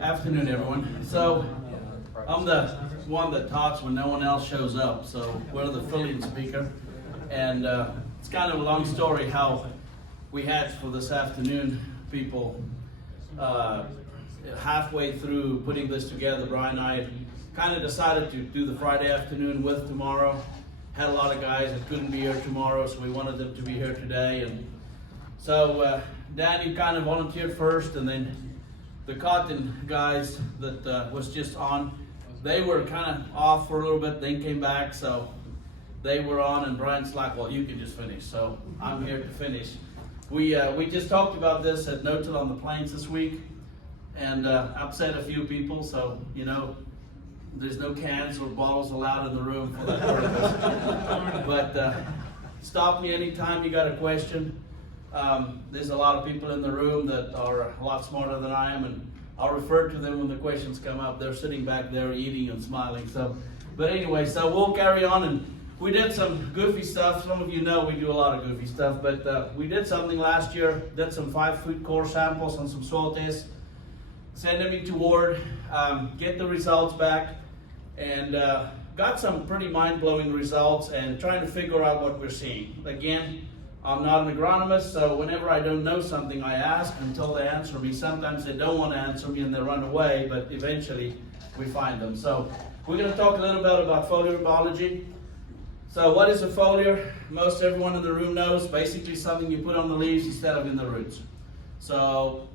Afternoon, everyone. So I'm the one that talks when no one else shows up. So we're the Foliar speaker, and it's kind of a long story how we had for this afternoon people halfway through putting this together. Brian and I kind of decided to do the Friday afternoon with tomorrow. Had a lot of guys that couldn't be here tomorrow, so we wanted them to be here today. And so Dan, you kind of volunteered first, and then the cotton guys that was just on, they were kind of off for a little bit, then came back, so they were on, and Brian's like, well, you can just finish, so I'm here to finish. We just talked about this at No Till on the Plains this week, and upset a few people, so, you know, there's no cans or bottles allowed in the room for that purpose. But stop me anytime you got a question. There's a lot of people in the room that are a lot smarter than I am, and I'll refer to them when the questions come up. They're sitting back there eating and smiling. But anyway, so we'll carry on, and we did some goofy stuff. Some of you know we do a lot of goofy stuff, but we did something last year, did some 5-foot core samples and some soil tests, send them into Ward, get the results back, and got some pretty mind-blowing results and trying to figure out what we're seeing. Again, I'm not an agronomist, so whenever I don't know something, I ask until they answer me. Sometimes they don't want to answer me and they run away, but eventually we find them. So we're going to talk a little bit about foliar biology. So what is a foliar? Most everyone in the room knows. Basically something you put on the leaves instead of in the roots. So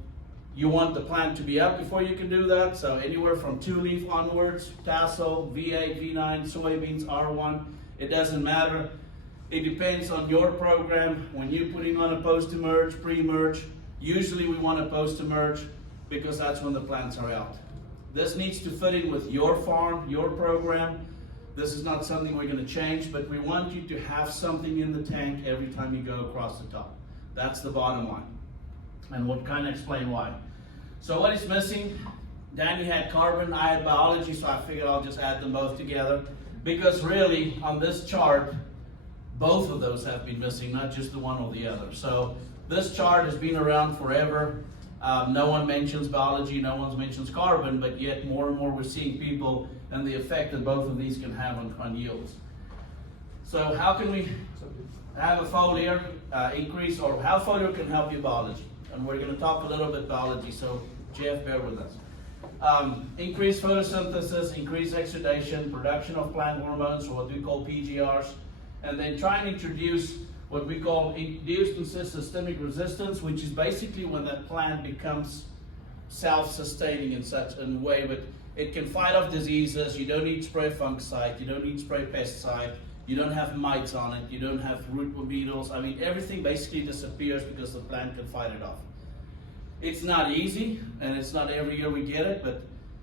you want the plant to be up before you can do that. So anywhere from 2-leaf onwards, tassel, V8, V9, soybeans, R1, it doesn't matter. It depends on your program. When you're putting on a post-emerge, pre-emerge, usually we want a post-emerge because that's when the plants are out. This needs to fit in with your farm, your program. This is not something we're going to change, but we want you to have something in the tank every time you go across the top. That's the bottom line. And we'll kind of explain why. So what is missing? Danny had carbon, I had biology, so I figured I'll just add them both together. Because really, on this chart, both of those have been missing, not just the one or the other. So this chart has been around forever. No one mentions biology, no one mentions carbon, but yet more and more we're seeing people and the effect that both of these can have on yields. So how can we have a foliar increase, or how foliar can help your biology? And we're going to talk a little bit biology, so Jeff, bear with us. Increased photosynthesis, increased exudation, production of plant hormones, or what we call PGRs, and then try and introduce what we call induced systemic resistance, which is basically when that plant becomes self-sustaining in such a way, but it can fight off diseases. You don't need spray fungicide, you don't need spray pesticide, you don't have mites on it, you don't have root beetles. I mean, everything basically disappears because the plant can fight it off. It's not easy, and it's not every year we get it, but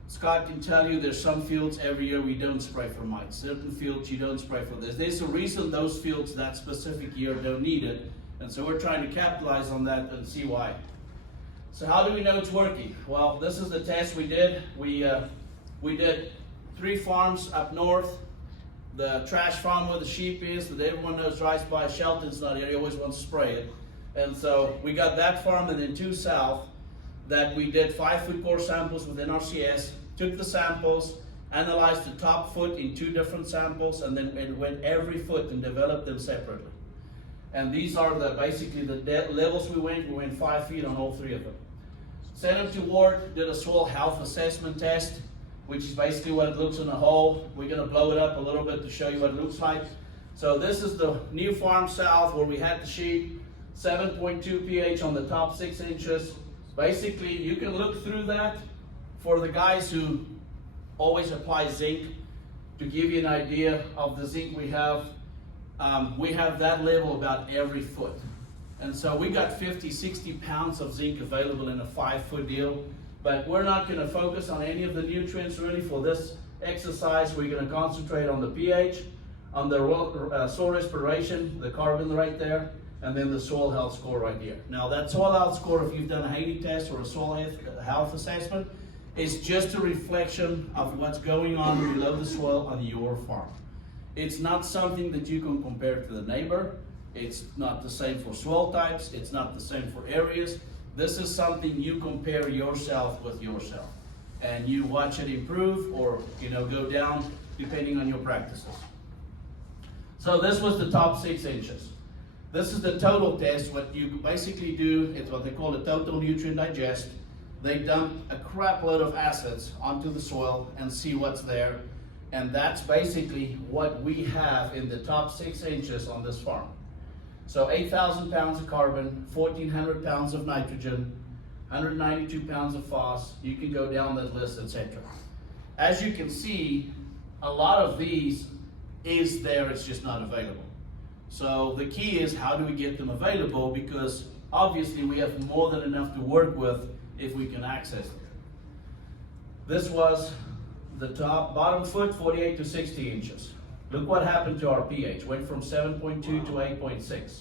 Scott can tell you there's some fields every year we don't spray for mites. Certain fields you don't spray for this. There's a reason those fields that specific year don't need it, and so we're trying to capitalize on that and see why. So how do we know it's working? Well, this is the test we did. We did 3 farms up north. The trash farm where the sheep is, that everyone knows right by Shelton's not here, he always wants to spray it. And so we got that farm, and then 2 south that we did 5-foot core samples within RCS, took the samples, analyzed the top foot in 2 different samples, and then went every foot and developed them separately. And these are basically the levels we went 5 feet on all 3 of them. Sent them to Ward, did a soil health assessment test, which is basically what it looks in a hole. We're going to blow it up a little bit to show you what it looks like. So this is the new farm south where we had the sheep, 7.2 pH on the top 6 inches. Basically, you can look through that. For the guys who always apply zinc, to give you an idea of the zinc we have that level about every foot. And so we got 50, 60 pounds of zinc available in a 5-foot deal. But we're not going to focus on any of the nutrients really for this exercise. We're going to concentrate on the pH, on the soil respiration, the carbon right there, and then the soil health score right here. Now that soil health score, if you've done a Haney test or a soil health assessment, is just a reflection of what's going on below the soil on your farm. It's not something that you can compare to the neighbor. It's not the same for soil types. It's not the same for areas. This is something you compare yourself with yourself, and you watch it improve or go down depending on your practices. So this was the top 6 inches. This is the total test. What you basically do, it's what they call a total nutrient digest. They dump a crap load of acids onto the soil and see what's there. And that's basically what we have in the top 6 inches on this farm. So 8,000 pounds of carbon, 1,400 pounds of nitrogen, 192 pounds of phos. You can go down that list, etc. As you can see, a lot of these is there, it's just not available. So the key is, how do we get them available? Because obviously we have more than enough to work with if we can access them. This was the bottom foot, 48 to 60 inches. Look what happened to our pH. Went from 7.2 to 8.6.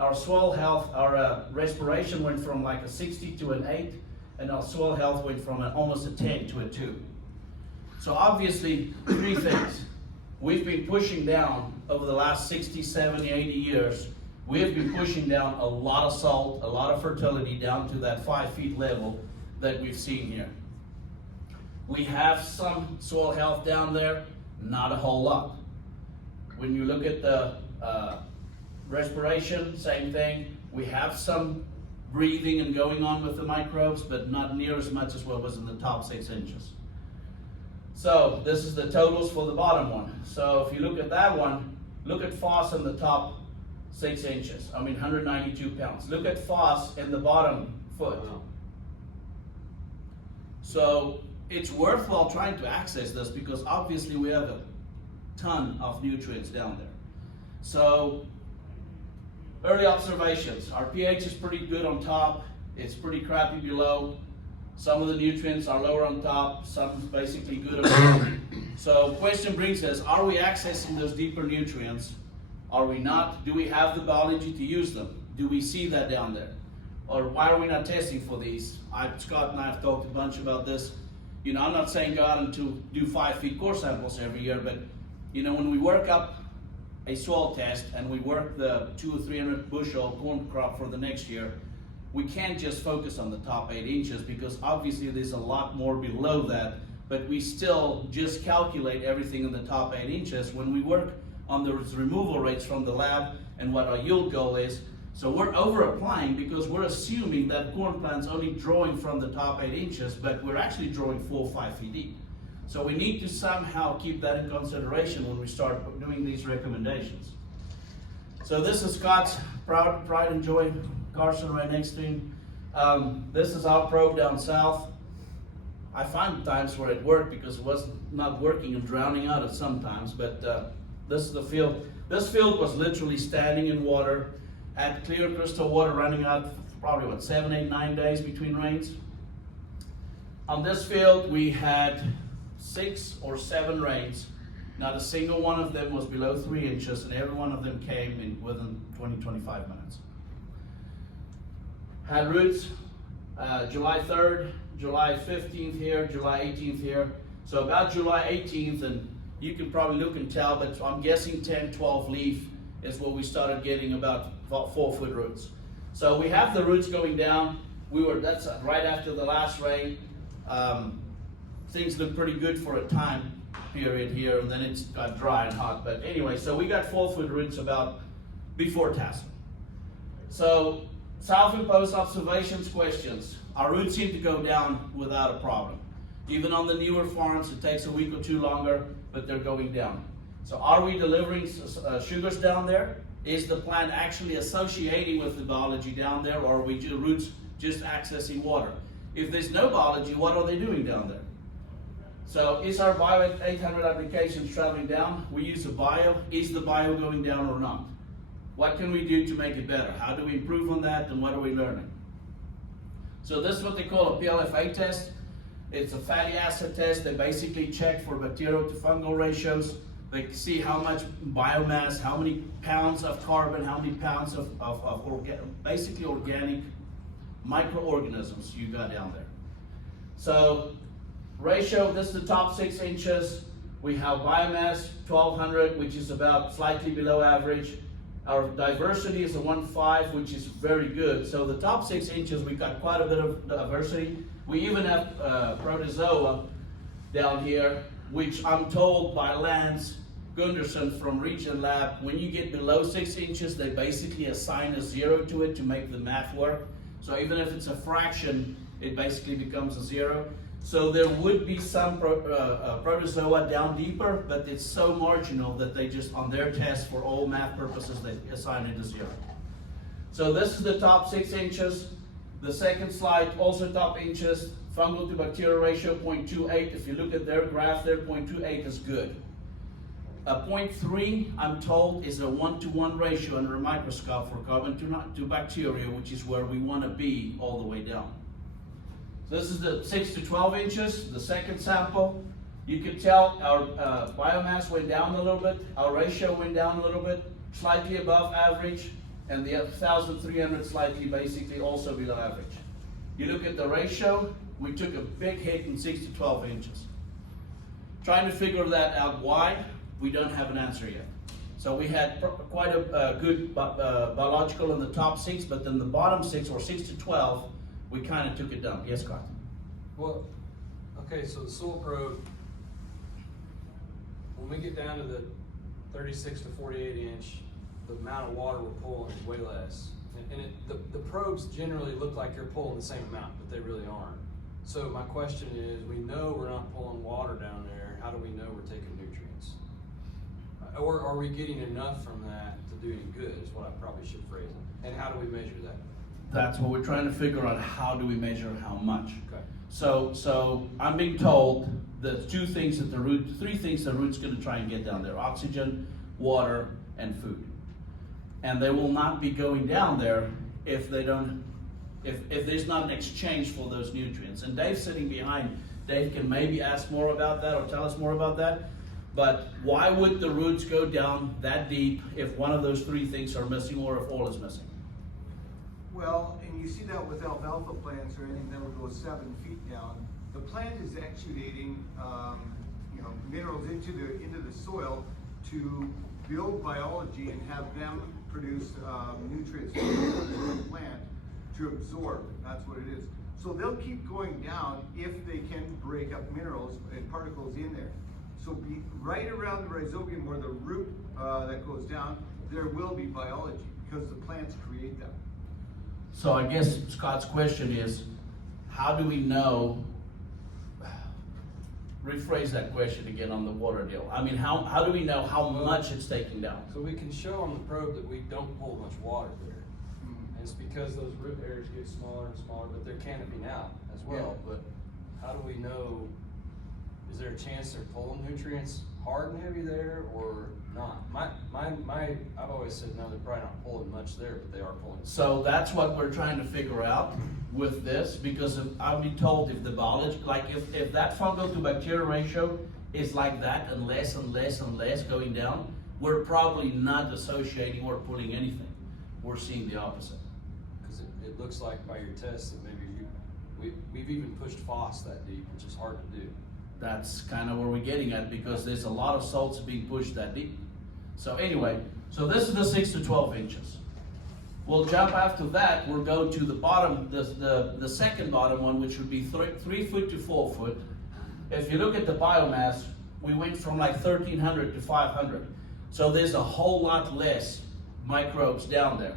Our soil health, our respiration went from like a 60 to an 8, and our soil health went from almost a 10 to a 2. So obviously, 3 things. We've been pushing down over the last 60, 70, 80 years. We have been pushing down a lot of salt, a lot of fertility down to that 5 feet level that we've seen here. We have some soil health down there, not a whole lot. When you look at the respiration, same thing. We have some breathing and going on with the microbes, but not near as much as what was in the top 6 inches. So this is the totals for the bottom one. So if you look at that one, look at phos in the top 6 inches. 192 pounds. Look at phos in the bottom foot. Wow. So it's worthwhile trying to access this, because obviously we have a ton of nutrients down there. So early observations. Our pH is pretty good on top. It's pretty crappy below. Some of the nutrients are lower on top, some basically good above. So question brings us, are we accessing those deeper nutrients? Are we not? Do we have the biology to use them? Do we see that down there? Or why are we not testing for these? Scott and I have talked a bunch about this. I'm not saying go out and to do 5 feet core samples every year, but when we work up a soil test and we work the 200 or 300 bushel corn crop for the next year, we can't just focus on the top 8 inches, because obviously there's a lot more below that, but we still just calculate everything in the top 8 inches when we work on the removal rates from the lab and what our yield goal is. So we're over applying because we're assuming that corn plant's only drawing from the top 8 inches, but we're actually drawing 4 or 5 feet deep. So we need to somehow keep that in consideration when we start doing these recommendations. So this is Scott's Pride and Joy Carson right next to him. This is our probe down south. I find times where it worked because it was not working and drowning out at some times, but this is the field. This field was literally standing in water, had clear crystal water running out probably 7, 8, 9 days between rains. On this field we had 6 or 7 rains. Not a single one of them was below 3 inches, and every one of them came in within 20-25 minutes. Had roots July 3rd, July 15th here, July 18th here. So about July 18th, and you can probably look and tell, but I'm guessing 10, 12 leaf is what we started getting about 4-foot roots. So we have the roots going down. That's right after the last rain. Things look pretty good for a time period here, and then it's got dry and hot. But anyway, so we got 4-foot roots about before tassel. So self-imposed observations, questions. Our roots seem to go down without a problem. Even on the newer farms, it takes a week or 2 longer, but they're going down. So are we delivering sugars down there? Is the plant actually associating with the biology down there, or are we roots just accessing water? If there's no biology, what are they doing down there? So is our Bio 800 applications traveling down? We use a bio. Is the bio going down or not? What can we do to make it better? How do we improve on that, and what are we learning? So this is what they call a PLFA test. It's a fatty acid test. They basically check for bacterial to fungal ratios. They see how much biomass, how many pounds of carbon, how many pounds of basically organic microorganisms you got down there. So ratio, this is the top 6 inches. We have biomass, 1,200, which is about slightly below average. Our diversity is a 1.5, which is very good. So the top 6 inches, we've got quite a bit of diversity. We even have protozoa down here, which I'm told by Lance Gunderson from Region Lab, when you get below 6 inches, they basically assign a 0 to it to make the math work. So even if it's a fraction, it basically becomes a 0. So there would be some protozoa down deeper, but it's so marginal that they just, on their test, for all math purposes, they assign it a 0. So this is the top 6 inches. The second slide, also top inches. Fungal to bacterial ratio, 0.28. If you look at their graph there, 0.28 is good. A 0.3, I'm told, is a 1-to-1 ratio under a microscope for carbon to bacteria, which is where we want to be all the way down. So this is the 6 to 12 inches, the second sample. You can tell our biomass went down a little bit, our ratio went down a little bit, slightly above average, and the 1,300 slightly basically also below average. You look at the ratio, we took a big hit in 6 to 12 inches. Trying to figure that out why, we don't have an answer yet. So we had quite a good biological in the top 6, but then the bottom 6, or 6 to 12, we kind of took it down. Yes, Scott? Well, okay, so the soil probe, when we get down to the 36 to 48 inch, the amount of water we're pulling is way less. And the probes generally look like you're pulling the same amount, but they really aren't. So my question is, we know we're not pulling water down there. How do we know we're taking nutrients? Or are we getting enough from that to do any good, is what I probably should phrase it. And how do we measure that? That's what we're trying to figure out. How do we measure how much? Okay. So I'm being told the 3 things the root's going to try and get down there: oxygen, water, and food. And they will not be going down there if they don't, if there's not an exchange for those nutrients. And Dave's sitting behind. Dave can maybe ask more about that or tell us more about that. But why would the roots go down that deep if one of those 3 things are missing, or if all is missing? Well, and you see that with alfalfa plants or anything that will go 7 feet down. The plant is exudating, minerals into the soil to build biology and have them produce nutrients for the plant to absorb. That's what it is. So they'll keep going down if they can break up minerals and particles in there. So be right around the rhizobium or the root that goes down, there will be biology because the plants create them. So I guess Scott's question is, how do we know, rephrase that question again on the water deal. I mean, how do we know how much it's taking down? So we can show on the probe that we don't pull much water there. And it's because those root areas get smaller and smaller, but they're canopying out as well. Yeah. But how do we know, is there a chance they're pulling nutrients hard and heavy there or not? I've always said no, they're probably not pulling much there, but they are pulling. So that's what we're trying to figure out with this, because I'll be told if the biology, like if that fungal to bacterial ratio is like that and less and less and less going down, we're probably not associating or pulling anything. We're seeing the opposite. Because it looks like by your test that maybe we've even pushed FOS that deep, which is hard to do. That's kind of where we're getting at, because there's a lot of salts being pushed that deep. So anyway, so this is the 6 to 12 inches. We'll jump after that, we'll go to the bottom, the second bottom one, which would be 3 foot to 4 foot. If you look at the biomass, we went from like 1,300 to 500. So there's a whole lot less microbes down there.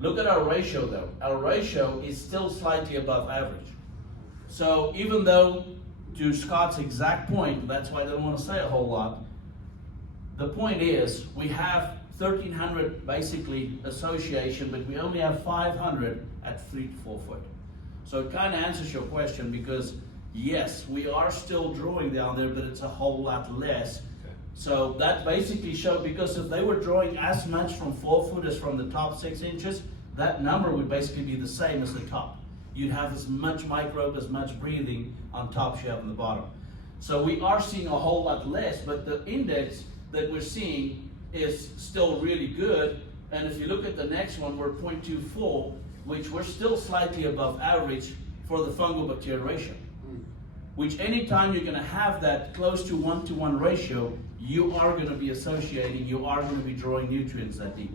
Look at our ratio though. Our ratio is still slightly above average. So even though, to Scott's exact point, that's why I don't want to say a whole lot, the point is we have 1,300 basically association, but we only have 500 at 3 to 4 foot. So it kind of answers your question, because yes, we are still drawing down there, but it's a whole lot less. Okay. So that basically showed, because if they were drawing as much from 4 foot as from the top 6 inches, that number would basically be the same as the top. You'd have as much microbe, as much breathing on top as you have on the bottom. So we are seeing a whole lot less, but the index that we're seeing is still really good. And if you look at the next one, we're 0.24, which we're still slightly above average for the fungal bacterial ratio. Which anytime you're going to have that close to 1-to-1 ratio, you are going to be associating, you are going to be drawing nutrients that deep.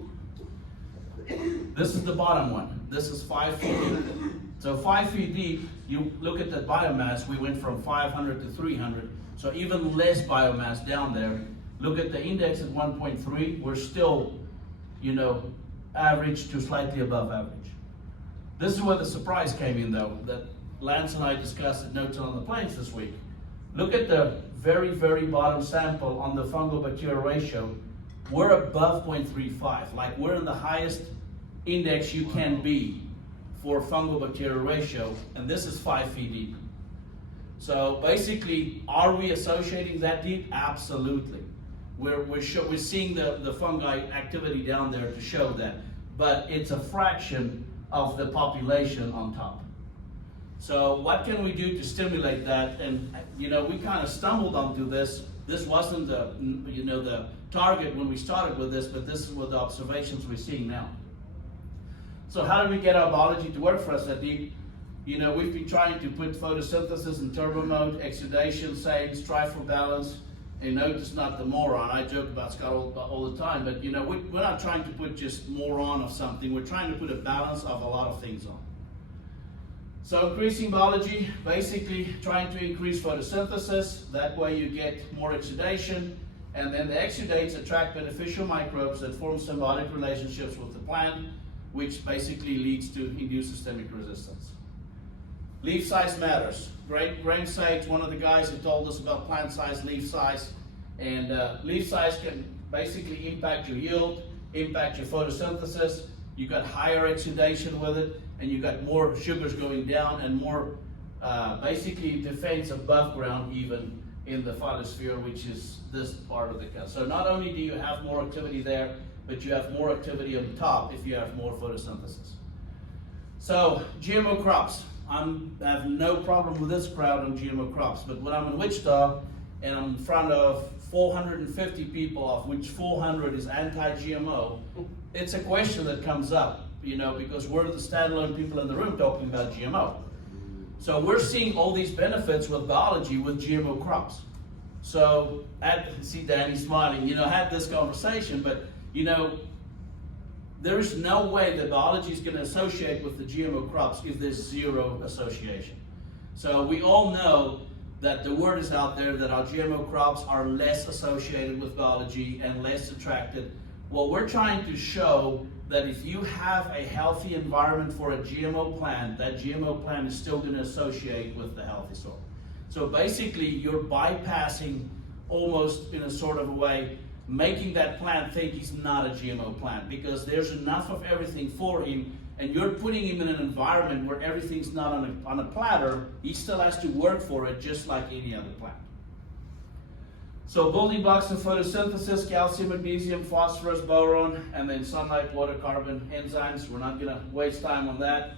This is the bottom one. This is 5 feet deep. So 5 feet deep, you look at the biomass, we went from 500 to 300, so even less biomass down there. Look at the index at 1.3, we're still, average to slightly above average. This is where the surprise came in though, that Lance and I discussed at No Till on the Plains this week. Look at the very, very bottom sample on the fungal bacterial ratio. We're above 0.35, like we're in the highest index you can be for fungal bacterial ratio, and this is 5 feet deep. So basically, are we associating that deep? Absolutely. We're seeing the fungi activity down there to show that, but it's a fraction of the population on top. So what can we do to stimulate that? And we kind of stumbled onto this. This wasn't the target when we started with this, but this is what the observations we're seeing now. So how do we get our biology to work for us that deep? We've been trying to put photosynthesis in turbo mode, exudation, same, strive for balance. And notice not the moron. I joke about Scott all the time, but we're not trying to put just more on of something. We're trying to put a balance of a lot of things on. So increasing biology, basically trying to increase photosynthesis. That way you get more exudation. And then the exudates attract beneficial microbes that form symbiotic relationships with the plant, which basically leads to induced systemic resistance. Leaf size matters. Graeme Sage, one of the guys who told us about plant size, leaf size, and leaf size can basically impact your yield, impact your photosynthesis. You got higher exudation with it, and you got more sugars going down and more basically defense above ground even in the phytosphere, which is this part of the cut. So not only do you have more activity there, but you have more activity on top if you have more photosynthesis. So GMO crops. I have no problem with this crowd on GMO crops, but when I'm in Wichita and I'm in front of 450 people, of which 400 is anti-GMO, it's a question that comes up, because we're the standalone people in the room talking about GMO. So we're seeing all these benefits with biology with GMO crops. So, see Danny smiling, I had this conversation, but there is no way that biology is going to associate with the GMO crops if there's zero association. So we all know that the word is out there that our GMO crops are less associated with biology and less attracted. Well, we're trying to show that if you have a healthy environment for a GMO plant, that GMO plant is still going to associate with the healthy soil. So basically, you're bypassing almost in a sort of a way, making that plant think he's not a GMO plant because there's enough of everything for him, and you're putting him in an environment where everything's not on a platter. He still has to work for it just like any other plant. So building blocks of photosynthesis: calcium, magnesium, phosphorus, boron, and then sunlight, water, carbon, enzymes. We're not going to waste time on that.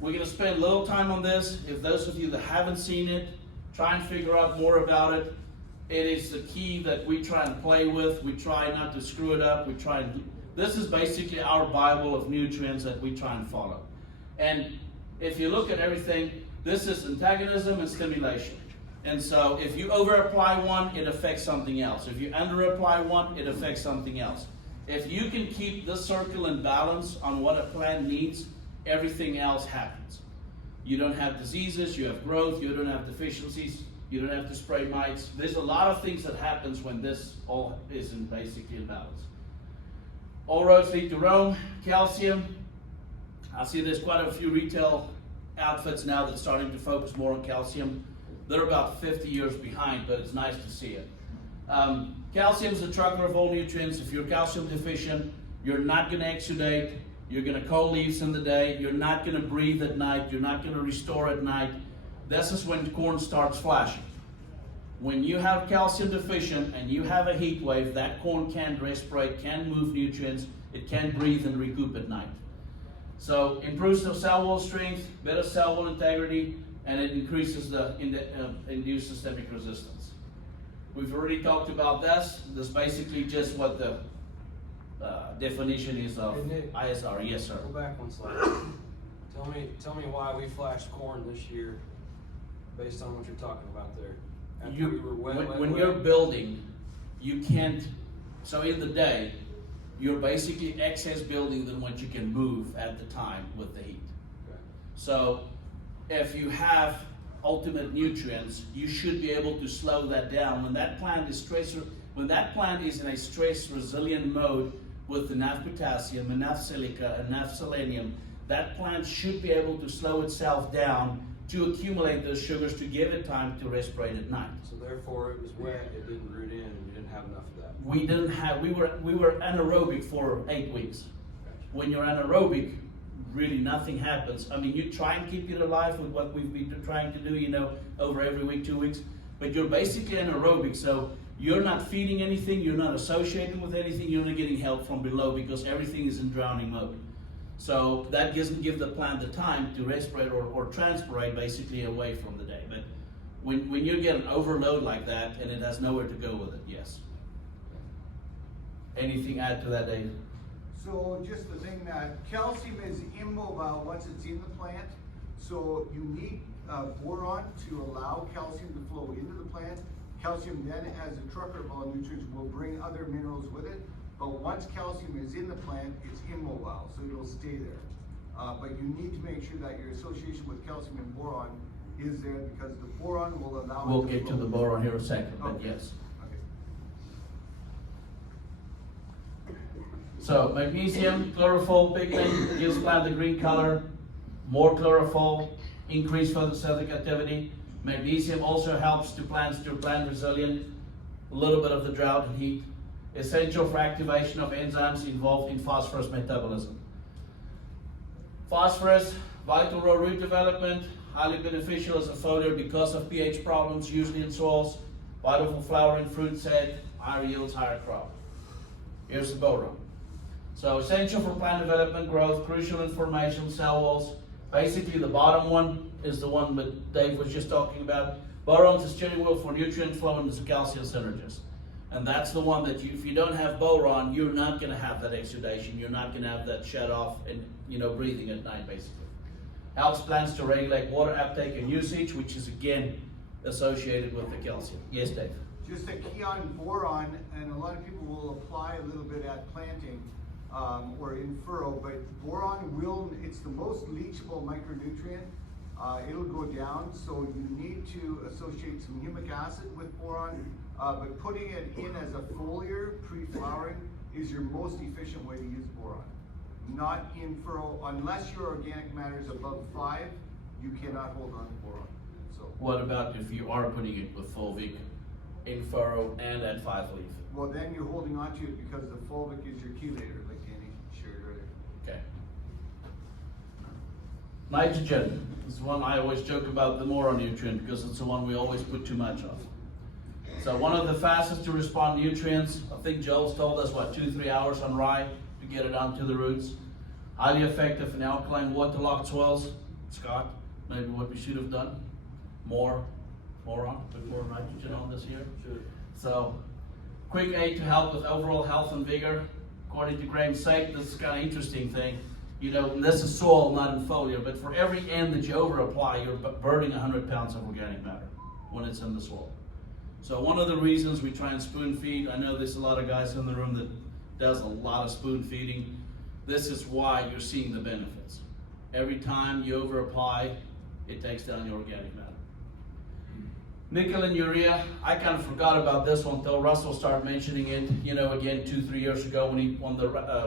We're going to spend a little time on this. If those of you that haven't seen it, try and figure out more about it. It is the key that we try and play with. We try not to screw it up. This is basically our Bible of nutrients that we try and follow. And if you look at everything, this is antagonism and stimulation. And so if you over-apply one, it affects something else. If you under-apply one, it affects something else. If you can keep this circle in balance on what a plant needs, everything else happens. You don't have diseases, you have growth, you don't have deficiencies, you don't have to spray mites. There's a lot of things that happens when this all is basically in balance. All roads lead to Rome. Calcium. I see there's quite a few retail outfits now that's starting to focus more on calcium. They're about 50 years behind, but it's nice to see it. Calcium is the trucker of all nutrients. If you're calcium deficient, you're not going to exudate. You're going to co-leaves in the day. You're not going to breathe at night. You're not going to restore at night. This is when corn starts flashing. When you have calcium deficient and you have a heat wave, that corn can't respirate, can't move nutrients, it can't breathe and recoup at night. So improves the cell wall strength, better cell wall integrity, and it increases the induced systemic resistance. We've already talked about this. This is basically just what the definition is of ISR. Yes, sir. Go back one slide. Tell me why we flashed corn this year based on what you're talking about there. When you're building, you can't, so in the day, you're basically excess building than what you can move at the time with the heat. Okay. So if you have ultimate nutrients, you should be able to slow that down. When that plant is in a stress resilient mode with enough potassium, enough silica, enough selenium, that plant should be able to slow itself down to accumulate those sugars to give it time to respirate at night. So therefore, it was wet, it didn't root in, and you didn't have enough of that. We were anaerobic for 8 weeks. Gotcha. When you're anaerobic, really nothing happens. I mean, you try and keep it alive with what we've been trying to do, over every week, 2 weeks, but you're basically anaerobic, so you're not feeding anything, you're not associating with anything, you're not getting help from below because everything is in drowning mode. So that doesn't give the plant the time to respirate or transpirate basically away from the day. But when you get an overload like that and it has nowhere to go with it, yes. Anything add to that, Dave? So just the thing that calcium is immobile once it's in the plant, so you need boron to allow calcium to flow into the plant. Calcium then, as a trucker of all nutrients, will bring other minerals with it. But once calcium is in the plant, it's immobile, so it'll stay there. But you need to make sure that your association with calcium and boron is there because the boron will allow We'll it to get to flow. the boron here in a second, but Okay. yes. Okay. So magnesium, chlorophyll, pigment, gives plant the green color, more chlorophyll, increased photosynthetic activity. Magnesium also helps plants to plant resilient, a little bit of the drought and heat. Essential for activation of enzymes involved in phosphorus metabolism. Phosphorus, vital row root development, highly beneficial as a foliar because of pH problems usually in soils, vital for flowering, fruit set, higher yields, higher crop. Here's the boron. So essential for plant development, growth, crucial in formation, cell walls. Basically the bottom one is the one that Dave was just talking about. Boron's the steering wheel for nutrient flow and is a calcium synergist. And that's the one that if you don't have boron, you're not going to have that exudation. You're not going to have that shut off and breathing at night basically. Helps plants to regulate water uptake and usage, which is again associated with the calcium. Yes, Dave? Just a key on boron, and a lot of people will apply a little bit at planting or in furrow, but boron it's the most leachable micronutrient. It'll go down, so you need to associate some humic acid with boron, but putting it in as a foliar pre-flowering is your most efficient way to use boron. Not in furrow, unless your organic matter is above 5, you cannot hold on to boron. So, What about if you are putting it with fulvic in furrow and at 5-leaf? well, then you're holding on to it because the fulvic is your chelator, like Danny shared earlier. Okay. Nitrogen is one I always joke about the moron nutrient because it's the one we always put too much of. So one of the fastest to respond nutrients, I think Joel's told us, 2-3 hours on rye to get it onto the roots. Highly effective in alkaline waterlogged soils. Scott, maybe what we should have done, more on, put more nitrogen on this year. Sure. So, quick aid to help with overall health and vigor. According to Graeme Sake, this is kind of interesting thing. This is soil, not in foliar, but for every N that you over apply, you're burning 100 pounds of organic matter when it's in the soil. So one of the reasons we try and spoon feed, I know there's a lot of guys in the room that does a lot of spoon feeding. This is why you're seeing the benefits. Every time you over apply, it takes down your organic matter. Nickel and urea, I kind of forgot about this one until Russell started mentioning it, again 2-3 years ago when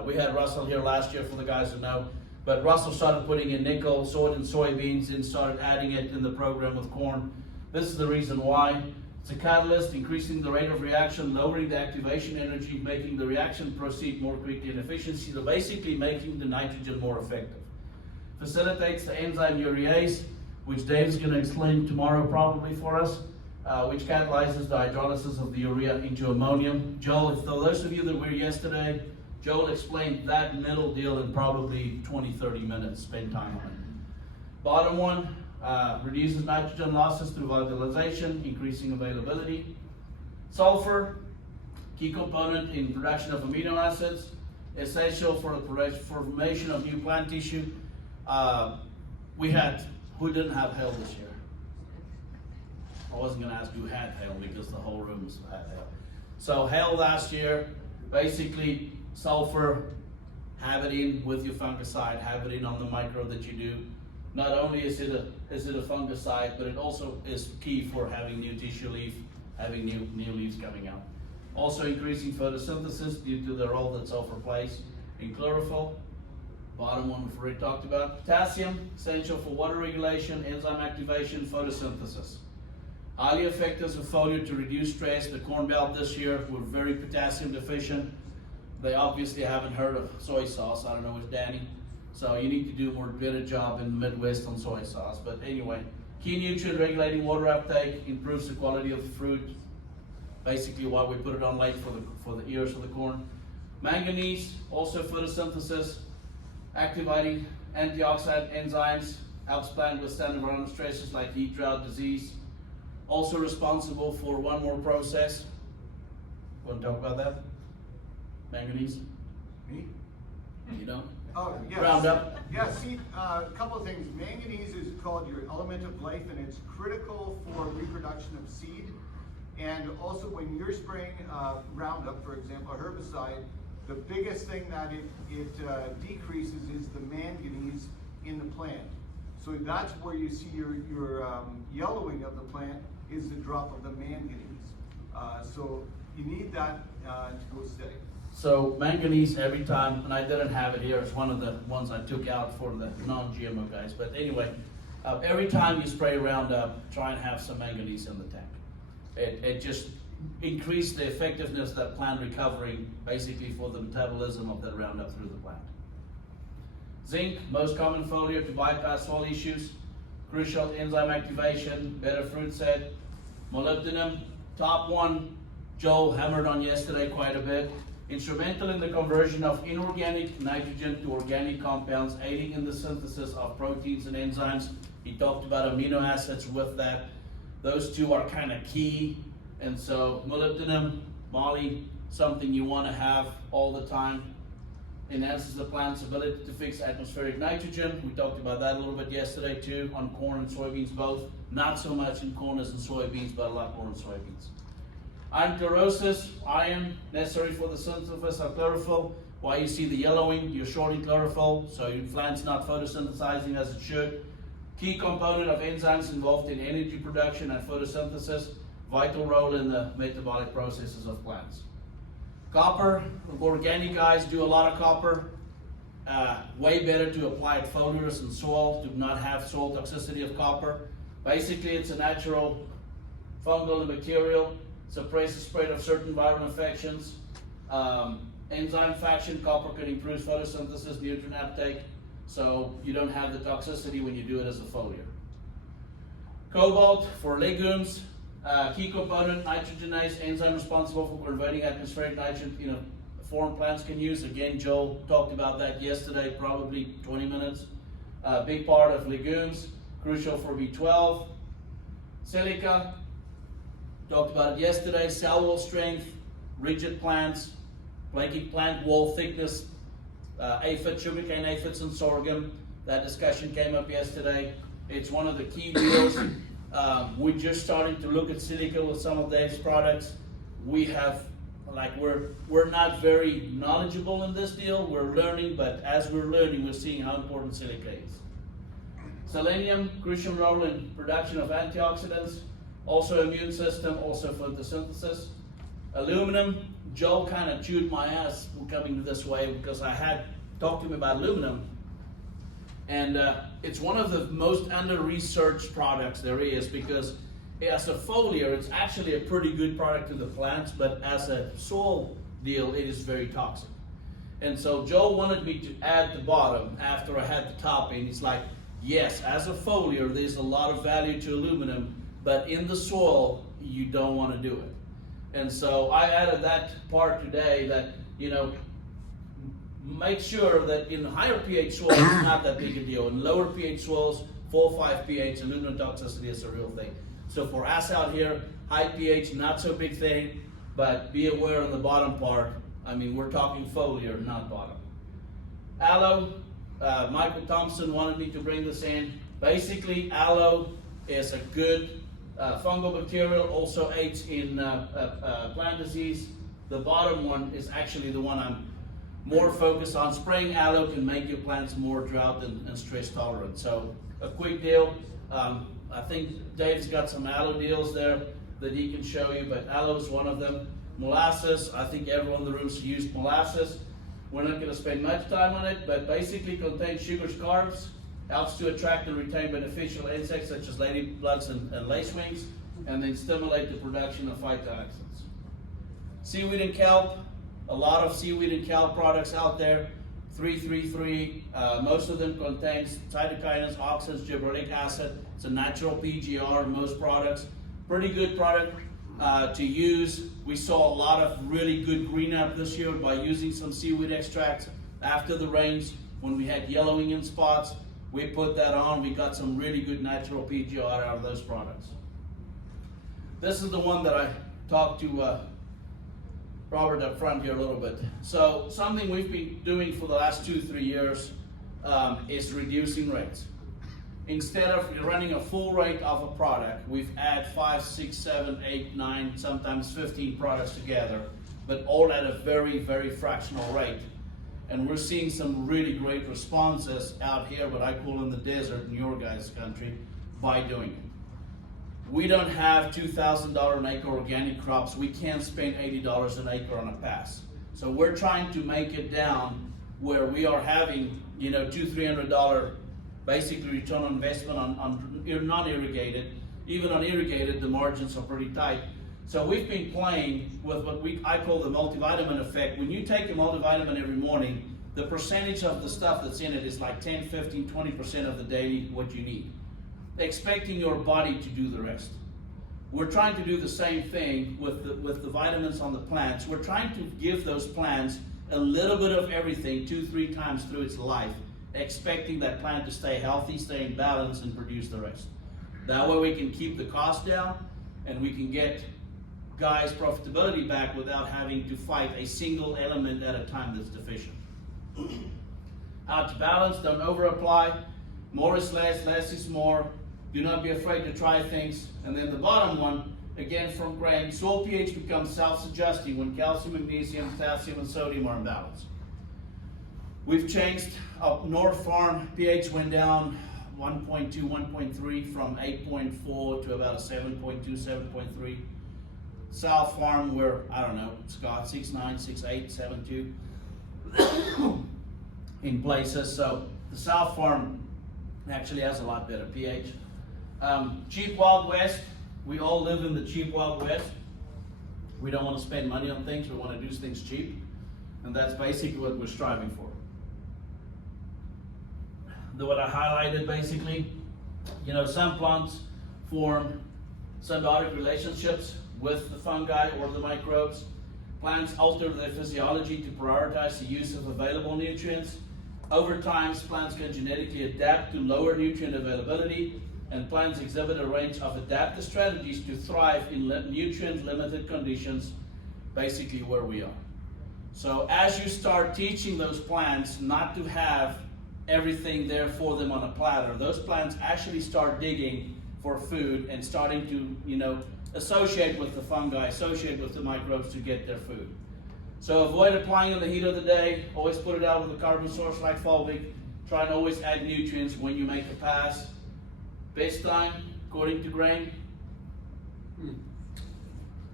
we had Russell here last year for the guys who know, but Russell started putting in nickel, soy and soybeans, and started adding it in the program with corn. This is the reason why. It's a catalyst, increasing the rate of reaction, lowering the activation energy, making the reaction proceed more quickly and efficiently, so basically making the nitrogen more effective. Facilitates the enzyme urease, which Dave's going to explain tomorrow probably for us, which catalyzes the hydrolysis of the urea into ammonium. Joel, if those of you that were yesterday, Joel explained that middle deal in probably 20-30 minutes, spend time on it. Bottom one, reduces nitrogen losses through volatilization, increasing availability. Sulfur, key component in production of amino acids, essential for the formation of new plant tissue. Who didn't have hail this year? I wasn't going to ask who had hail because the whole room had hail. So hail last year, basically sulfur, have it in with your fungicide, have it in on the micro that you do. Not only is it a fungicide, but it also is key for having new tissue leaf, having new leaves coming out. Also increasing photosynthesis due to the role that sulfur plays in chlorophyll. Bottom one we've already talked about. Potassium, essential for water regulation, enzyme activation, photosynthesis. Highly effective as a foliar to reduce stress. The Corn Belt this year were very potassium deficient. They obviously haven't heard of soy sauce. I don't know, it's Danny. So you need to do a more better job in the Midwest on soy sauce. But anyway, key nutrient regulating water uptake, improves the quality of the fruit. Basically why we put it on late for the ears of the corn. Manganese, also photosynthesis, activating antioxidant enzymes, helps plant withstand environmental stresses like heat, drought, disease. Also responsible for one more process. Want to talk about that? Manganese? Me? You don't? Oh, yes. Roundup. Yeah, see, a couple of things. Manganese is called your element of life, and it's critical for reproduction of seed. And also when you're spraying Roundup, for example, a herbicide, the biggest thing that it decreases is the manganese in the plant. So that's where you see your yellowing of the plant is the drop of the manganese. So you need that to go steady. So manganese every time, and I didn't have it here, it's one of the ones I took out for the non-GMO guys. But anyway, every time you spray Roundup, try and have some manganese in the tank. It just increased the effectiveness of that plant recovering, basically for the metabolism of that Roundup through the plant. Zinc, most common foliar to bypass soil issues, crucial enzyme activation, better fruit set. Molybdenum, top one, Joel hammered on yesterday quite a bit. Instrumental in the conversion of inorganic nitrogen to organic compounds, aiding in the synthesis of proteins and enzymes. He talked about amino acids with that. Those two are kind of key. And so molybdenum, moly, something you want to have all the time. Enhances the plant's ability to fix atmospheric nitrogen. We talked about that a little bit yesterday too, on corn and soybeans both. Not so much in corn as in soybeans, but a lot more in soybeans. Iron chlorosis, iron necessary for the synthesis of chlorophyll. Why you see the yellowing, you're shorting chlorophyll, so your plant's not photosynthesizing as it should. Key component of enzymes involved in energy production and photosynthesis. Vital role in the metabolic processes of plants. Copper, organic guys do a lot of copper. Way better to apply it foliars in soil, to not have soil toxicity of copper. Basically, it's a natural fungal and bacterial. Suppresses spread of certain viral infections. Enzyme faction, copper can improve photosynthesis, nutrient uptake, so you don't have the toxicity when you do it as a foliar. Cobalt for legumes, key component, nitrogenase, enzyme responsible for converting atmospheric nitrogen, foreign plants can use. Again, Joel talked about that yesterday, probably 20 minutes. Big part of legumes, crucial for B12. Silica, talked about it yesterday, cell wall strength, rigid plants, flaking plant wall thickness, aphid, sugarcane aphids and sorghum. That discussion came up yesterday. It's one of the key deals. We're just starting to look at silica with some of Dave's products. We're not very knowledgeable in this deal. We're learning, but as we're learning, we're seeing how important silica is. Selenium, crucial role in production of antioxidants. Also immune system, also photosynthesis. Aluminum, Joel kind of chewed my ass coming this way because I had talked to him about aluminum. And it's one of the most under-researched products there is, because as a foliar, it's actually a pretty good product to the plants, but as a soil deal, it is very toxic. And so Joel wanted me to add the bottom after I had the top in. He's like, yes, as a foliar, there's a lot of value to aluminum, but in the soil, you don't want to do it. And so I added that part today that, make sure that in higher pH soils, it's not that big a deal. In lower pH soils, 4-5 pH, aluminum toxicity is a real thing. So for us out here, high pH, not so big thing, but be aware on the bottom part. I mean, we're talking foliar, not bottom. Aloe, Michael Thompson wanted me to bring this in. Basically, aloe is a good fungal bacterial, also aids in plant disease. The bottom one is actually the one I'm more focus on spraying aloe can make your plants more drought and stress tolerant. So a quick deal, I think Dave's got some aloe deals there that he can show you, but aloe is one of them. Molasses, I think everyone in the room's used molasses. We're not going to spend much time on it, but basically contains sugars, carbs, helps to attract and retain beneficial insects such as ladybugs and lacewings, and then stimulate the production of phytoalexins. Seaweed and kelp, a lot of seaweed and kelp products out there. 333, most of them contains cytokinins, auxins, gibberellic acid. It's a natural PGR in most products. Pretty good product to use. We saw a lot of really good green up this year by using some seaweed extracts after the rains when we had yellowing in spots. We put that on, we got some really good natural PGR out of those products. This is the one that I talked to Robert up front here a little bit. So something we've been doing for the last 2-3 years is reducing rates. Instead of running a full rate of a product, we've added 5, 6, 7, 8, 9, sometimes 15 products together, but all at a very, very fractional rate. And we're seeing some really great responses out here, what I call in the desert in your guys' country, by doing it. We don't have $2,000 an acre organic crops. We can't spend $80 an acre on a pass. So we're trying to make it down where we are having, $200-300 basically return on investment on non-irrigated. Even on irrigated, the margins are pretty tight. So we've been playing with what I call the multivitamin effect. When you take a multivitamin every morning, the percentage of the stuff that's in it is like 10, 15, 20% of the daily what you need, expecting your body to do the rest. We're trying to do the same thing with the vitamins on the plants. We're trying to give those plants a little bit of everything 2-3 times through its life, expecting that plant to stay healthy, stay in balance, and produce the rest. That way we can keep the cost down and we can get guys' profitability back without having to fight a single element at a time that's deficient. How to balance, don't over apply. More is less, less is more. Do not be afraid to try things. And then the bottom one, again from grain, soil pH becomes self-adjusting when calcium, magnesium, potassium, and sodium are in balance. We've changed up North Farm, pH went down 1.2, 1.3 from 8.4 to about a 7.2, 7.3. South Farm, we're, Scott, 6.9, 6.8, 7.2 in places. So the South Farm actually has a lot better pH. Cheap Wild West, we all live in the cheap Wild West. We don't want to spend money on things, we want to do things cheap. And that's basically what we're striving for. What I highlighted basically, some plants form symbiotic relationships with the fungi or the microbes. Plants alter their physiology to prioritize the use of available nutrients. Over time, plants can genetically adapt to lower nutrient availability, and plants exhibit a range of adaptive strategies to thrive in nutrient-limited conditions, basically where we are. So as you start teaching those plants not to have everything there for them on a platter, those plants actually start digging for food and starting to, associate with the fungi, associate with the microbes to get their food. So avoid applying in the heat of the day. Always put it out with a carbon source like fulvic. Try and always add nutrients when you make a pass. Best time, according to grain,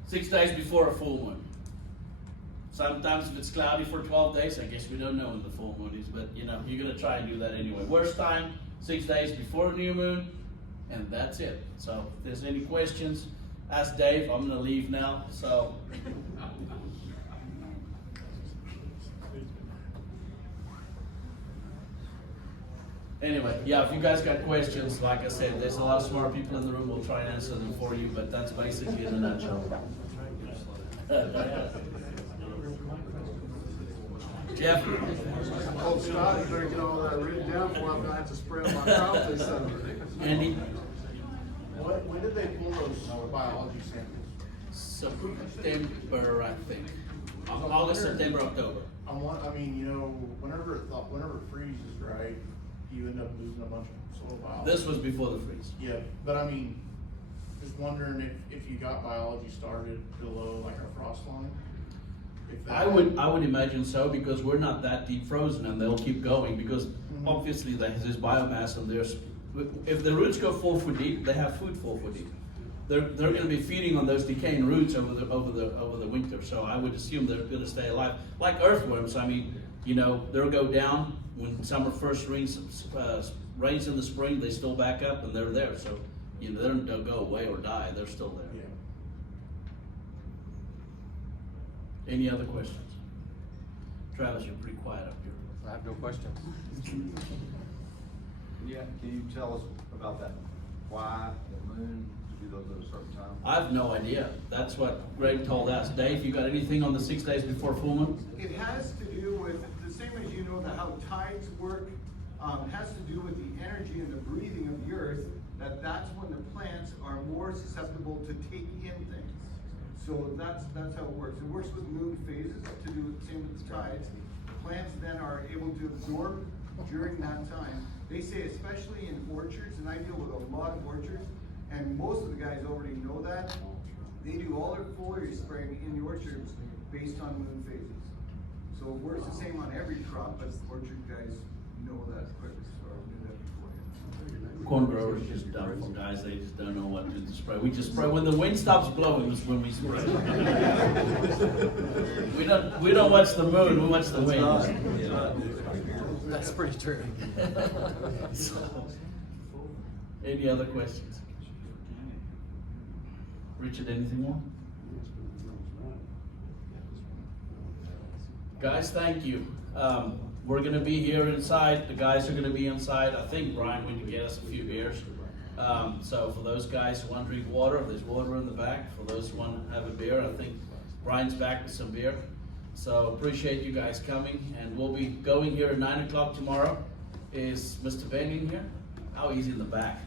6 days before a full moon. Sometimes if it's cloudy for 12 days, I guess we don't know when the full moon is, but you're going to try and do that anyway. Worst time, 6 days before the new moon, and that's it. So if there's any questions, ask Dave. I'm going to leave now. So. Anyway, yeah, if you guys got questions, like I said, there's a lot of smart people in the room. We'll try and answer them for you, but that's basically in a nutshell. Jeff? Oh, Scott, you better get all that written down before I'm gonna have to spray on my crop this summer. Andy? When did they pull those biology samples? September, I think. August, September, October. Whenever it freezes, right, you end up losing a bunch of soil biology. This was before the freeze. Yeah, but just wondering if you got biology started below like our frost line, if I would imagine so, because we're not that deep frozen and they'll keep going, because obviously there's biomass and there's, if the roots go 4 foot deep, they have food 4 foot deep. They're gonna be feeding on those decaying roots over the winter, so I would assume they're gonna stay alive. Like earthworms, I mean, you know, they'll go down when summer first rains in the spring, they still back up and they're there, so, you know, they don't go away or die, they're still there. Yeah. Any other questions? Travis, you're pretty quiet up here. I have no questions. Yeah, can you tell us about that? Why the moon, to do those at a certain time? I have no idea. That's what Greg told us. Dave, you got anything on the 6 days before full moon? It has to do with, the same as you know that how tides work, has to do with the energy and the breathing of the earth, that's when the plants are more susceptible to take in things. So that's how it works. It works with moon phases to do the same with the tides. The plants then are able to absorb during that time. They say especially in orchards, and I deal with a lot of orchards, and most of the guys already know that. They do all their foliar spraying in the orchards based on moon phases. So it works the same on every crop, but orchard guys know that quick, so I knew that before. Corn growers just doubtful guys. They just don't know what to spray. We just spray when the wind stops blowing. Is when we spray. we don't watch the moon. We watch the wind. That's pretty true. So, any other questions? Richard, anything more? Guys, thank you. We're gonna be here inside. The guys are gonna be inside. I think Brian went to get us a few beers. So for those guys who want to drink water, there's water in the back. For those who want to have a beer, I think Brian's back with some beer. So appreciate you guys coming, and we'll be going here at 9 o'clock tomorrow. Is Mr. Ben in here? Oh, he's in the back.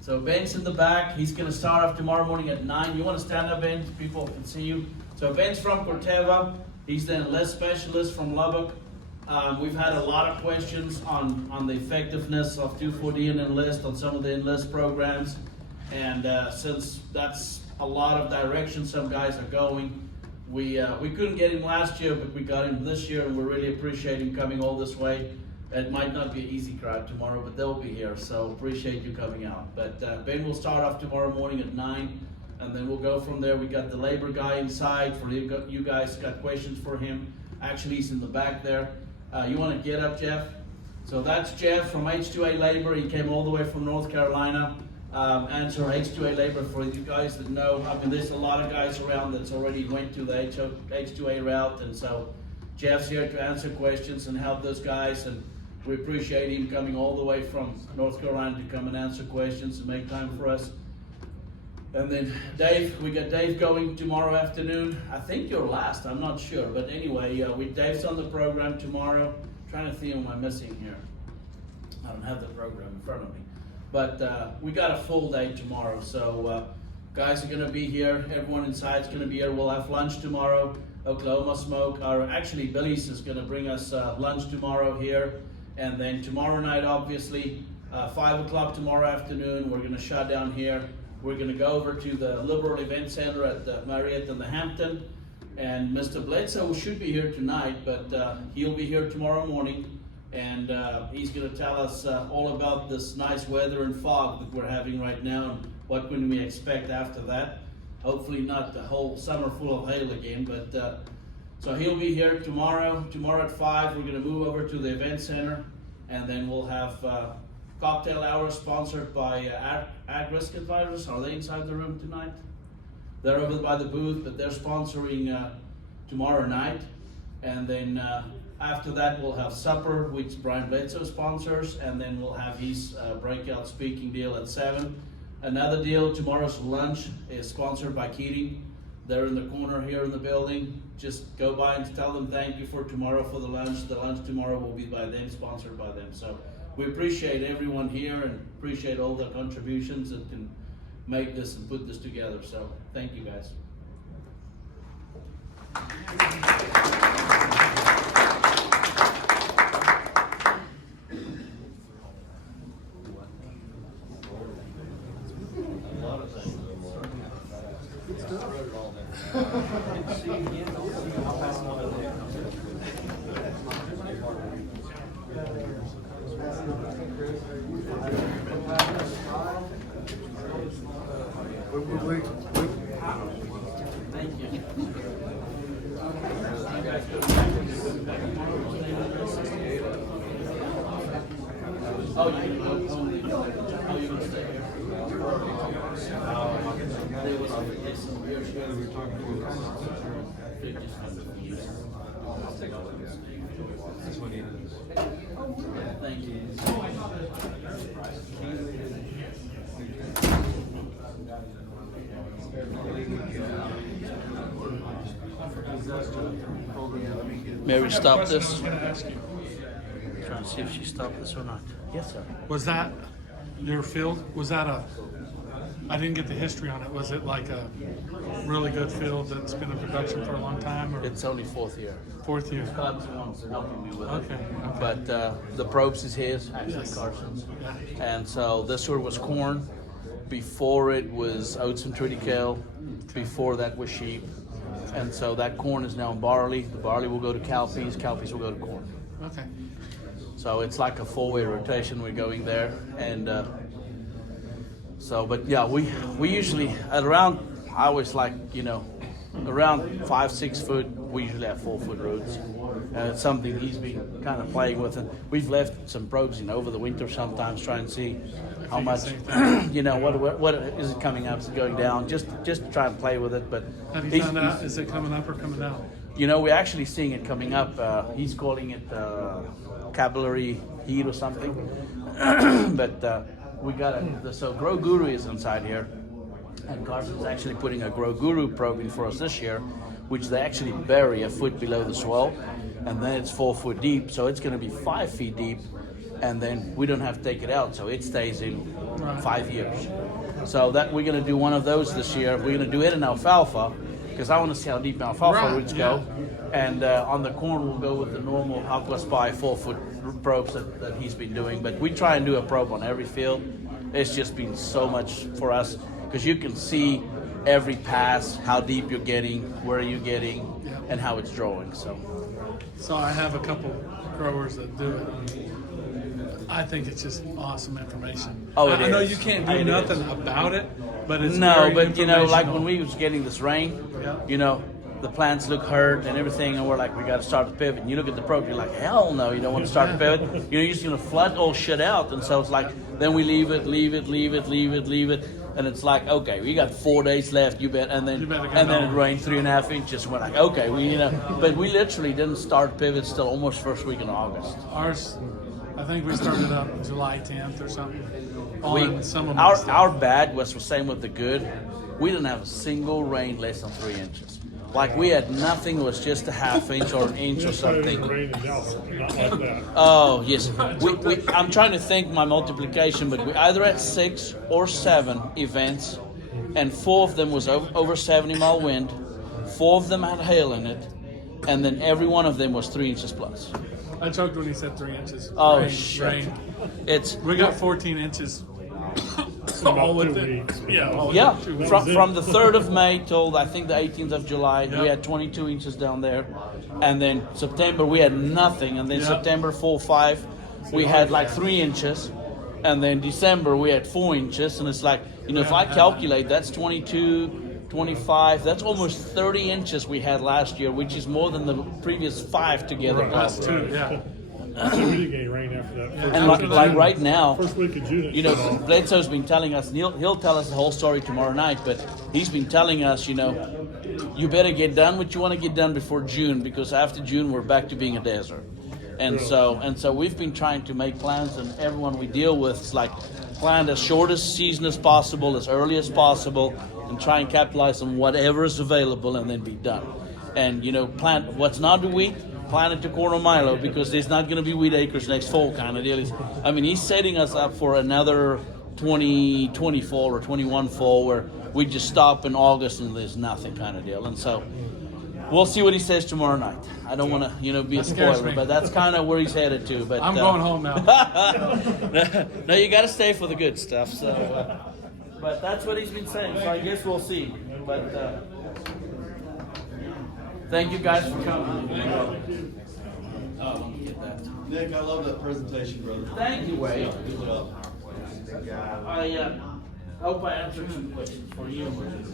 So Ben's in the back. He's gonna start off tomorrow morning at 9. You wanna stand up, Ben, so people can see you? So Ben's from Corteva. He's the enlist specialist from Lubbock. We've had a lot of questions on the effectiveness of 2,4-D and enlist, on some of the enlist programs. And since that's a lot of direction some guys are going, we couldn't get him last year, but we got him this year, and we really appreciate him coming all this way. It might not be an easy crowd tomorrow, but they'll be here, so appreciate you coming out. But Ben will start off tomorrow morning at 9, and then we'll go from there. We got the labor guy inside. For you guys got questions for him. Actually, he's in the back there. You want to get up, Jeff? So that's Jeff from H2A Labor. He came all the way from North Carolina. Answer H2A Labor for you guys that know. I mean, there's a lot of guys around that's already went to the H2A route, and so Jeff's here to answer questions and help those guys, and we appreciate him coming all the way from North Carolina to come and answer questions and make time for us. And then Dave, we got Dave going tomorrow afternoon. I think you're last, I'm not sure, but anyway, Dave's on the program tomorrow. I'm trying to think what I'm missing here. I don't have the program in front of me. But we got a full day tomorrow, so guys are gonna be here. Everyone inside is gonna be here. We'll have lunch tomorrow. Oklahoma Smoke, actually Billy's is gonna bring us lunch tomorrow here. And then tomorrow night, obviously, 5 o'clock tomorrow afternoon, we're gonna shut down here. We're gonna go over to the Liberal Event Center at the Marriott in the Hampton. And Mr. Bledsoe should be here tonight, but he'll be here tomorrow morning. And he's gonna tell us all about this nice weather and fog that we're having right now, and what can we expect after that. Hopefully not the whole summer full of hail again, but so he'll be here tomorrow. Tomorrow at 5, we're gonna move over to the event center, and then we'll have cocktail hour sponsored by At-Risk Advisors. Are they inside the room tonight? They're over by the booth, but they're sponsoring tomorrow night. And then after that, we'll have supper, which Brian Bledsoe sponsors, and then we'll have his breakout speaking deal at 7. Another deal, tomorrow's lunch is sponsored by Keating. They're in the corner here in the building. Just go by and tell them thank you for tomorrow for the lunch. The lunch tomorrow will be by them, sponsored by them. So we appreciate everyone here and appreciate all the contributions that can make this and put this together. So thank you guys. A lot of things. wrote it all down. I'll pass them on to Thank you. Oh, you gonna stay here? There was some beer shows we were talking about. Thank you. Mary, stop this. Trying to see if she stopped this or not. Yes, sir. Was that your field? Was that I didn't get the history on it. Was it like a really good field that's been in production for a long time? Or It's only fourth year. fourth year? Scott's the ones helping me with it. Okay. But the probes is his, actually Yes. Carson's. And so this one was corn. Before it was oats and triticale. Before that was sheep. And so that corn is now barley. The barley will go to cowpeas. Cowpeas will go to corn. Okay. So it's like a four-way rotation. We're going there, and but yeah, we usually at around. I always like around 5-6 foot. We usually have 4-foot roots, and it's something he's been kind of playing with. And we've left some probes over the winter sometimes, trying to see how much what is it coming up, is it going down? Just to try and play with it. But Have you found out? Is it coming up or coming down? we're actually seeing it coming up. He's calling it capillary heat or something. But we got so Grow Guru is inside here, and Carson's actually putting a Grow Guru probe in for us this year, which they actually bury a foot below the swell, and then it's 4 foot deep, so it's going to be 5 feet deep, and then we don't have to take it out, so it stays in 5 years. So that we're going to do one of those this year. We're going to do it in alfalfa, because I want to see how deep alfalfa roots go. And on the corn, we'll go with the normal Aquaspy 4-foot probes that he's been doing. But we try and do a probe on every field. It's just been so much for us, because you can see every pass, how deep you're getting, where you're getting, and how it's drawing. So I have a couple growers that do it. I think it's just awesome information. Oh, it I know is. you can't do It nothing is. about it, but it's No, very but like informational. when we was getting this rain, Yeah. the plants look hurt and everything, and we're like, we got to start the pivot. And you look at the probe, you're like, hell no, you don't want to start the pivot. You're just going to flood all shit out. And so it's like, then we leave it, and it's like, okay, we got 4 days left, you bet. And then You better go and then it home. rained 3.5 inches. We're like, okay, but we literally didn't start pivots till almost first week in August. Ours, I think we started up July 10th or something. On some of my our stuff. bad was the same with the good. We didn't have a single rain less than 3 inches. Like we had nothing, it was just a half inch or an inch or something. Not like that. Oh yes, I'm trying to think my multiplication, but we either had 6 or 7 events, and 4 of them was over 70 mile wind. 4 of them had hail in it, and then every one of them was 3 inches plus. I choked when he said 3 inches. Oh Rain, shit! rain. It's We got 14 inches. About all 2 within- weeks. Yeah, all yeah, within 2 weeks. from the 3rd of May till I think the 18th of July, Yep. we had 22 inches down there, and then September we had nothing, and then Yep. September 4-5 we had like 3 inches, and then December we had 4 inches, and it's like if I calculate that's 22, 25, that's almost 30 inches we had last year, which is more than the previous 5 together. Plus 2, yeah. So we didn't get any rain after that. First And week of like June. right now, First week of June. it shut off. Bledsoe's been telling us, and he'll tell us the whole story tomorrow night, but he's been telling us, you better get done what you want to get done before June, because after June we're back to being a desert. And so we've been trying to make plans, and everyone we deal with is like plan as short as season as possible, as early as possible, and try and capitalize on whatever is available and then be done. And plant what's not the wheat, plant it to corn or milo, because there's not going to be wheat acres next fall kind of deal. He's setting us up for another 2020 fall or 21 fall where we just stop in August and there's nothing kind of deal. And so we'll see what he says tomorrow night. I don't want to, be a That scares spoiler, me. but that's kind of where he's headed to. But I'm going home now. No, you got to stay for the good stuff. So But that's what he's been saying, so I guess we'll see. But thank you guys for coming. Oh, let me get that. Nick, I love that presentation, brother. Thank you, Wade. Good job. I hope I answered some questions for you.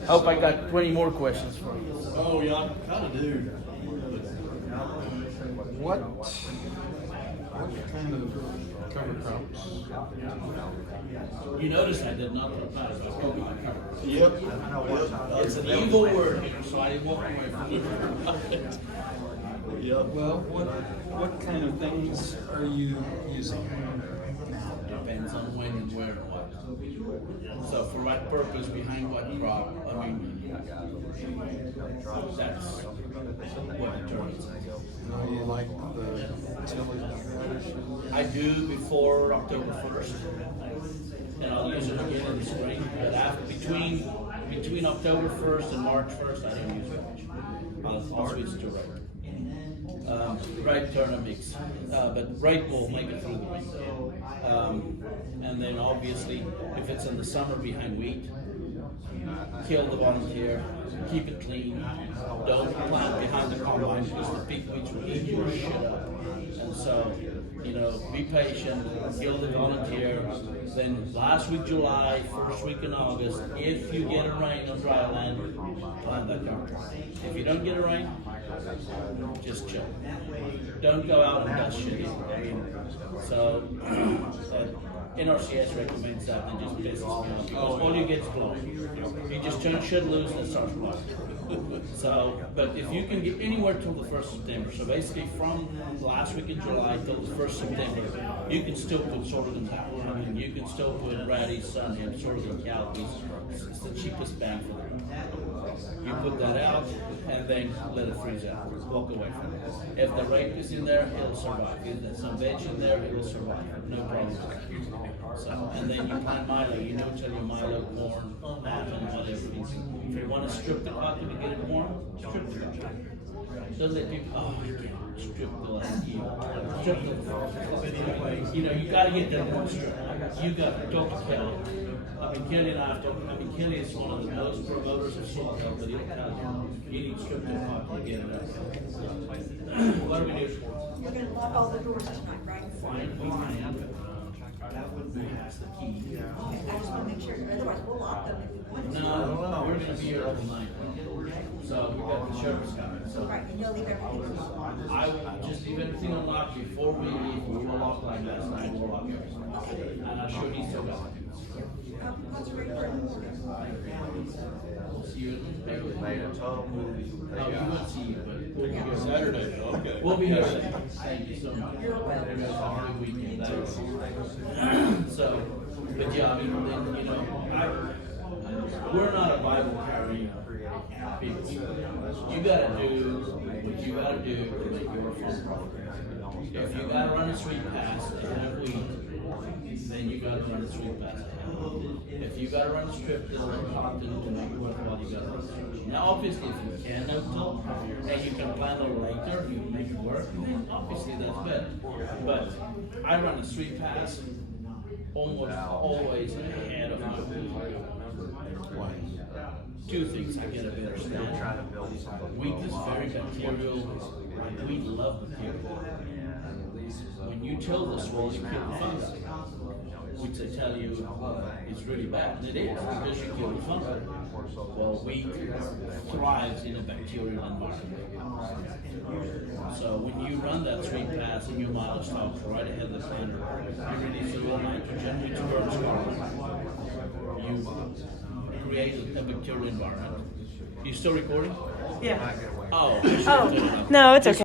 Hope I got 20 more questions for you. Oh, yeah, I kind of do. What kind of cover crops? You notice I did not talk about cover crop. Yep. It's an evil word here, so I walk away from it. Yep. Well, what kind of things are you using? Depends on when and where and what. So for what purpose, behind what crop, I mean, that's what determines it. You like the tillage? I do before October 1st, and I'll use it again in the spring. But after between October 1st and March 1st, I don't use much. I'll switch to right. Right turnip mix, but right will make it through the week. And then obviously, if it's in the summer behind wheat, kill the volunteer, keep it clean. Don't plant behind the combine because the pig weeds will eat your shit up. And so, be patient, kill the volunteer. Then last week July, first week in August, if you get a rain on dry land, plant that cover. If you don't get a rain, just chill. Don't go out and dust shit. So NRCS recommends that and it just pisses me off because all you get is blowing. You just turn shit loose and it starts blowing. So, but if you can get anywhere till the 1st of September, so basically from the last week in July till the 1st of September, you can still put sorghum out. I mean, you can still put radish, sunhip, sorghum, cowpeas. It's the cheapest bang for them. You put that out and then let it freeze out. Walk away from it. If the rape is in there, it'll survive. If there's some veg in there, it'll survive. No problem. So, and then you plant milo. You know, tell your milo, corn, almond, whatever it is. If you want to strip the cotton to get it warm, strip the cotton. Don't let people, oh, you can't strip the last year. Strip the you got to get that one strip. You got to talk to Kelly. Kelly and I have talked. Kelly is one of the most promoters of soil health, but he'll tell you need to strip the cotton to get it up. What do we do? We're gonna lock all the doors tonight, right? Fine, we can. That's the key. Okay, I just wanna make sure, otherwise we'll lock them if we want to. No, we're gonna be here all night. So we got the sheriff's coming. So Right, and you'll leave everything unlocked. I will just leave everything unlocked before we leave. We will lock like last night. We'll lock everything. And I'm sure he's still got it. What's ready for it? We'll see you at Beverly. Made a total movie. Oh, we won't see you, but we'll be here Saturday, okay. We'll be here. Thank you so much. You're welcome. Have a good weekend. So, but yeah, I mean, then, we're not a Bible carrying people. You gotta do what you gotta do to make your farm profitable. If you gotta run a sweet pass to have wheat, then you gotta run a sweet pass to have. If you gotta run a strip to cotton to make it worthwhile, you gotta run a strip. Now, obviously, if you can no-till and you can plan a little later, you can make it work, then obviously that's better. But I run a sweet pass almost always ahead of my wheat. Two things I get a better stand. Wheat is very bacterial. We love bacteria. When you till the soil, you kill the fungi. Which they tell you is really bad. And it is, because you kill the fungi. Well, wheat thrives in a bacterial environment. So when you run that sweet pass and your milo stops right ahead of the planter, you release a little nitrogen, which burns carbon. You create a bacterial environment. You still recording? Yeah. Oh. Oh, no, it's okay.